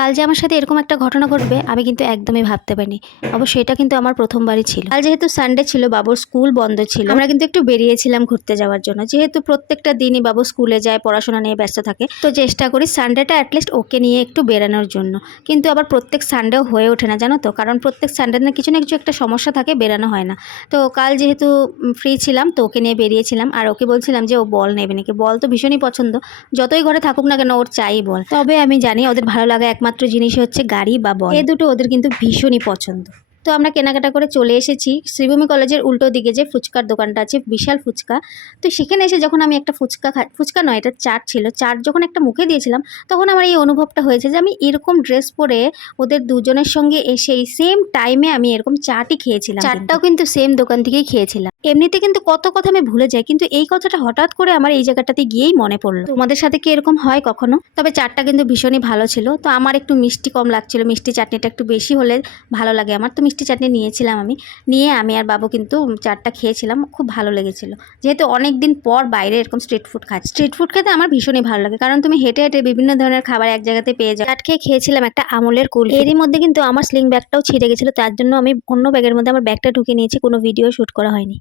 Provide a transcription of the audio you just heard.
কাল যে আমার সাথে এরকম একটা ঘটনা ঘটবে আমি কিন্তু একদমই ভাবতে পারিনি। অবশ্য এটা কিন্তু আমার প্রথমবারই ছিল। কাল যেহেতু সানডে ছিল, বাবুর স্কুল বন্ধ ছিল, আমরা কিন্তু একটু বেরিয়েছিলাম ঘুরতে যাওয়ার জন্য। যেহেতু প্রত্যেকটা দিনই বাবু স্কুলে যায়, পড়াশোনা নিয়ে ব্যস্ত থাকে, তো চেষ্টা করি সানডেটা অ্যাটলিস্ট ওকে নিয়ে একটু বেরানোর জন্য। কিন্তু আবার প্রত্যেক সানডেও হয়ে ওঠে না, জানো তো, কারণ প্রত্যেক সানডে না কিছু একটা সমস্যা থাকে, বেরানো হয় না। তো কাল যেহেতু ফ্রি ছিলাম তো ওকে নিয়ে বেরিয়েছিলাম, আর ওকে বলছিলাম যে ও বল নেবে নাকি। বল তো ভীষণই পছন্দ, যতই ঘরে থাকুক না কেন ওর চাই বল। তবে আমি জানি ওদের ভালো লাগা একমাত্র জিনিস হচ্ছে গাড়ি বা বল, এই দুটো ওদের কিন্তু ভীষণই পছন্দ। তো আমরা কেনাকাটা করে চলে এসেছি শ্রীভূমি কলেজের উল্টো দিকে যে ফুচকার দোকানটা আছে, বিশাল ফুচকা। তো সেখানে এসে যখন আমি একটা ফুচকা নয়, এটা চাট ছিল, চাট যখন একটা মুখে দিয়েছিলাম তখন আমার এই অনুভবটা হয়েছে যে আমি এরকম ড্রেস পরে ওদের দুজনের সঙ্গে এসেই সেম টাইমে আমি এরকম চাটই খেয়েছিলাম। চাটটাও কিন্তু সেম দোকান থেকেই খেয়েছিলাম। এমনিতে কিন্তু কত কথা আমি ভুলে যাই, কিন্তু এই কথাটা হঠাৎ করে আমার এই জায়গাটাতে গিয়েই মনে পড়লো। তোমাদের সাথে কি এরকম হয় কখনো? তবে চাটটা কিন্তু ভীষণই ভালো ছিল। তো আমার একটু মিষ্টি কম লাগছিল, মিষ্টি চাটনিটা একটু বেশি হলে ভালো লাগে আমার। তো মিষ্টি চাটনি নিয়েছিলাম আমি আর বাবু কিন্তু চাটটা খেয়েছিলাম, খুব ভালো লেগেছিল। যেহেতু অনেক দিন পর বাইরে এরকম স্ট্রিট ফুড খাচ্ছি, স্ট্রিট ফুড খেতে আমার ভীষণই ভালো লাগে, কারণ তুমি হেঁটে হেঁটে বিভিন্ন ধরনের খাবার এক জায়গাতে পেয়ে যাও। চাট খেয়ে খেয়েছিলাম একটা আমুলের কুলফি। এরই মধ্যে কিন্তু আমার স্লিং ব্যাগটাও ছিঁড়ে গেছিলো, তার জন্য আমি অন্য ব্যাগের মধ্যে আমার ব্যাগটা ঢুকিয়ে নিয়েছি, কোনো ভিডিও শ্যুট করা হয়নি।